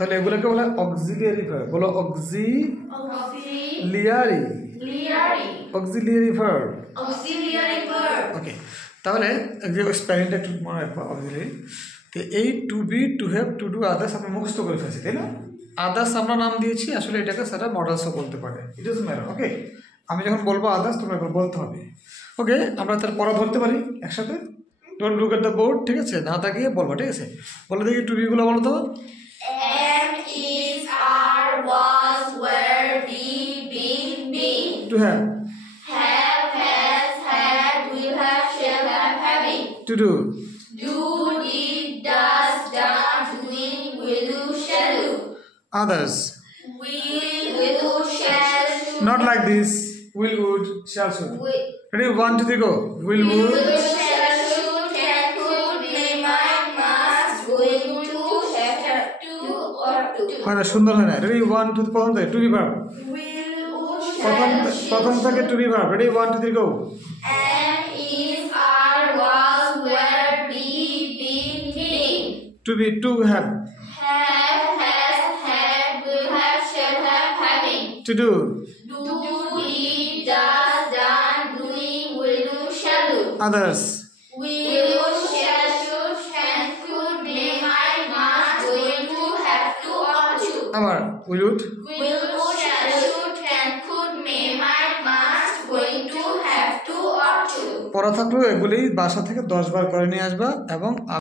তাহলে এগুলোকে বলে অক্সিলিয়ারি ভার্ব। বলো অক্সিলিয়ারি ভার্ব। ওকে, তাহলে স্পেলিংটা একটু মনে রাখবো অক্সিলিয়ারি। তো এই to be, to have, to do, others আমরা মুখস্থ করে ফেলছি, তাই না? আদার্স আমরা নাম দিয়েছি, আসলে এটাকে সেটা মডেলসও বলতে পারে, ইট ইজ ম্যাটার। ওকে, আমি যখন বলবো আদার্স তোমরা এবার বলতে হবে। ওকে, আমরা তার পড়া ধরতে পারি একসাথে। Don't look at the board, ঠিক আছে? না তাকিয়ে বলবো, ঠিক আছে? বলে দেখি টু বিগুলো বলো তো। am, is, are, was, were, be, been, been. To have, Has, had, will have, shall have, having. To do, Do, did, does, done, doing, will do, shall do. others, Will, shall, should. not like this, will, would, shall, should. Will, Ready, 1 2 3 go. Will, would, shall, should, can, could, may, might, must, going to, have to, or to. হয় না, সুন্দর হয় না। রেডি 1 2 প্রথম থেকে to be verb, প্রথম থেকে to be verb. Ready 1 2 3 go. Am, is, are, was, were, be, been, being. To be, to have, Have, has, had, will have, shall have, having. To do, Do, did, does, done, doing, will do, shall do. others, Will, shall, should, can, could, may, might, must, going to, have to, ought to. আবার will, would, Will, shall, should, can, could, may, might, must, going to, have to, ought to. পড়া থাকলেও এগুলি বাসা থেকে 10 বার করে নিয়ে আসবা এবং